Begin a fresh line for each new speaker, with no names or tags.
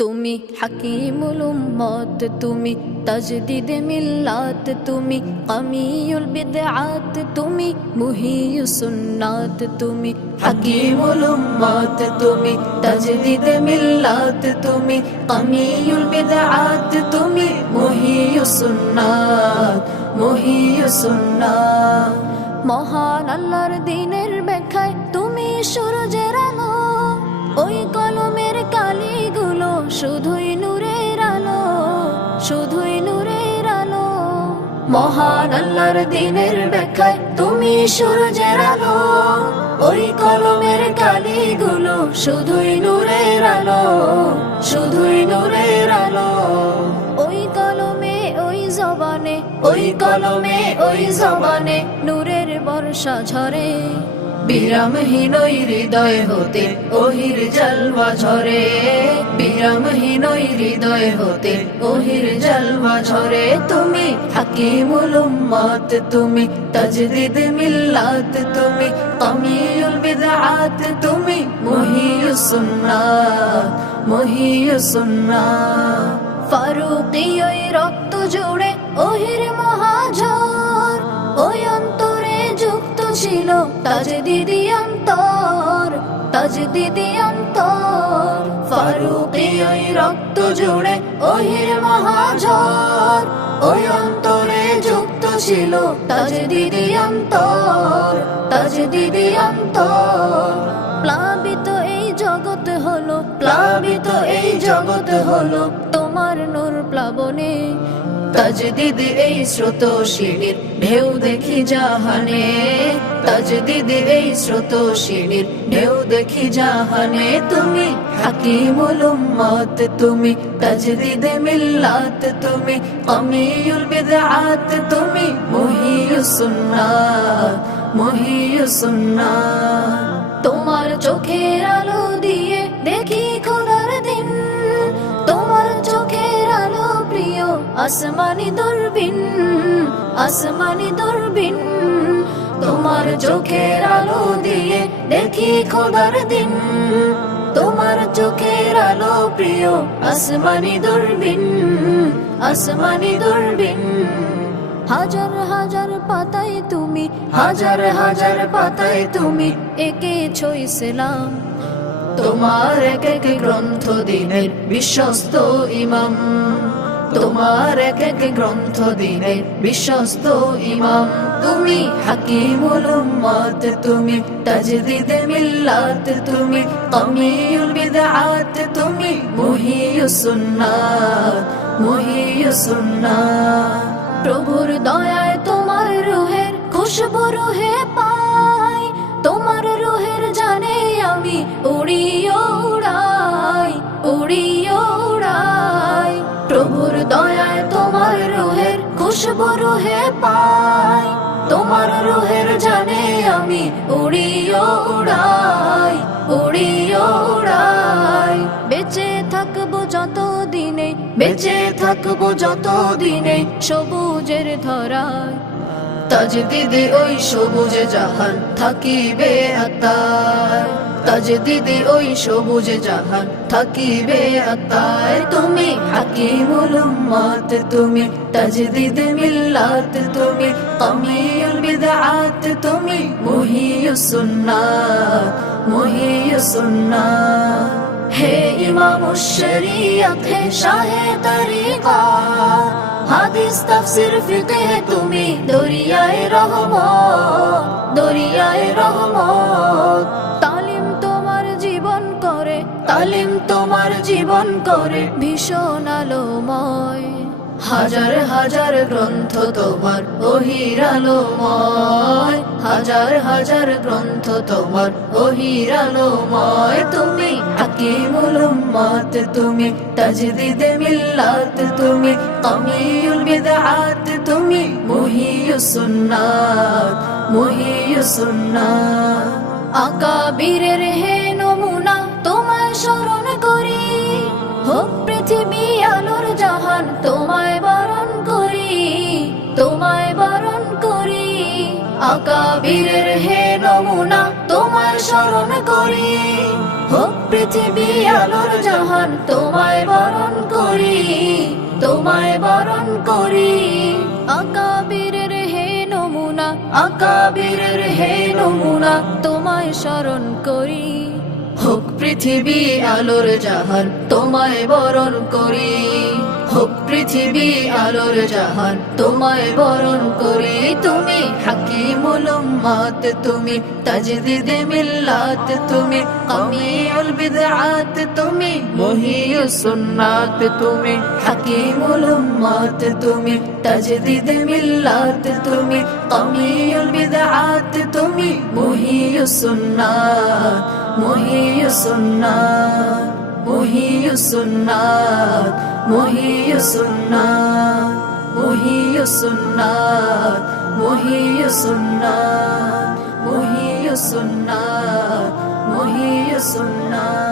তুমি হাকিমুল উম্মত, তুমি তাজদিদ মিল্লাত, তুমি কামিউল বিদআত, তুমি মুহিয়ুস সুন্নাত, তুমি হাকিমুল উম্মত, তুমি তাজদিদ মিল্লাত, তুমি কামিউল বিদআত, তুমি মুহিয়ুস সুন্নাত মুহিয়ুস সুন্নাত। মহান আল্লাহর দিনের ব্যাখ্যায় তুমি সূরজের আলো, ওই কালিগুলো শুধুই নূরের আলো, শুধুই নূরের আলো। মহান আল্লাহর দিনের ব্যাখ্যায় তুমি সূর্যের আলো, ওই কলমের কালিগুলো শুধুই নূরের আলো, শুধুই নূরের আলো। ওই কলমে, ওই জবানে, ওই কলমে, ওই জবানে নূরের বর্ষা ঝরে। বিরামহীন হৃদয় হতে ওহির জলওয়া ঝরে। বিরামহীন হৃদয় হতে ওহির জলওয়া ঝরে। তুমি হাকিমুল উম্মত, তুমি তাজদিদ মিল্লাত, তুমি কামিউল বিদআত, তুমি মুহিয়ুস সুন্নাত মুহিয়ুস সুন্নাত। ফারুকি রক্ত জুড়ে ওহির ছিল তাজ দিদি অন্তর তাজ দিদি অন্তর। ফারুকি ওই রক্ত জুড়ে ওহির মহাঝড়, ওই অন্তরে যুক্ত ছিল তাজ দিদি অন্তর তাজ দিদি অন্তর। প্লাবিত এই জগৎ হলো, প্লাবিত এই জগৎ হলো তোমার নূর প্লাবনে। তাজদিদ এই স্রোত সিঁড়ির ঢেউ দেখি জাহানে। তাজদিদ এই স্রোত সিঁড়ির ঢেউ দেখি জাহানে। তুমি হাকিমুল উম্মত, তুমি তাজদিদ মিল্লাত, তুমি কামিউল বিদআত, তুমি মুহিয়ুস সুন্নাত মুহিয়ুস সুন্নাত তোমার চোখের আলো দিয়ে আসমানি দূরবীন আসমানি দূরবীন, তোমার চোখের আলো দিয়ে দেখি খোদার দিন। তোমার চোখের আলো প্রিয় আসমানি দূরবীন আসমানি দূরবীন। হাজার হাজার পাতায় তুমি, হাজার হাজার পাতায় তুমি এঁকেছ ইসলাম তোমার এক এক গ্রন্থ দিনের বিশ্বস্ত ইমাম। তোমার এক এক গ্রন্থ দিনে বিশ্বস্ত ইমাম। তুমি হাকিমুল উম্মত, তুমি তাজদিদ মিল্লাত, তুমি কামিউল বিদআত, তুমি মুহিয়ুস সুন্নাত মুহিয়ুস সুন্নাত। প্রভুর দয়ায় খুশবু রুহে পাই, তোমার রুহের জানে আমি উড়িও উড়াই উড়িও উড়াই। বেঁচে থাকব যত দিনে বেঁচে থাকব যত দিনে সবুজের ধরায়। তাজদিদি ওই সবুজ জাহান থাকিবে আত্মায় তাজদিদি ওই সবুজ জাহান থাকিবে আত্মায় তুমি হাকিমুল উম্মত, তুমি তাজদিদ মিল্লাত, তুমি কামিউল বিদআত, তুমি মুহিয়ুস সুন্নাত মুহিয়ুস সুন্নাত হে ইমাম শরিয়ত, হে শাহে তরিকা হাদিস তাফসির ফিকহ তুমি দরিয়ায়ে রহমত দরিয়ায়ে রহমত। তালিম তোমার জীবন করে, তালিম তোমার জীবন করে, ভীষণ আলোময়। হাজার হাজার গ্রন্থ তোমার ওহির আলোময় হাজার হাজার গ্রন্থ তোমার ওহির আলোময় তুমি হাকিমুল উম্মত, তুমি তাজদিদ মিল্লাত, তুমি কামিউল বিদআত, তুমি মুহিয়ুস সুন্নাত মুহিয়ুস সুন্নাত। আকাবিরের হে আকাবিরের হে নমুনা তোমায় স্মরণ করি। হোক পৃথিবী আলোর জাহান, তোমায় বরণ করি, তোমায় বরণ করি। আকাবিরের হে নমুনা আকাবিরের হে নমুনা, তোমায় স্মরণ করি। হোক পৃথিবী আলোর জাহান, তোমায় বরণ করি। হোক পৃথিবী আলোর জাহান। তোমায় বরণ করি তুমি হাকিমুল উম্মাত তুমি, তাজদিদ মিল্লাত তুমি, কামিউল বিদআত তুমি মুহিয়ুস সুন্নাত তুমি হাকিমুল উম্মাত তুমি, তাজদিদ মিল্লাত তুমি, কামিউল বিদআত তুমি মুহিয়ুস সুন্নাত মুহিয়ুস সুন্নাত মুহিয়ুস সুন্নাত। মহিয় সুন্না মহিয় সুন্না মহিয় সুন্না মহিয় সুন্না মহিয় সুন্না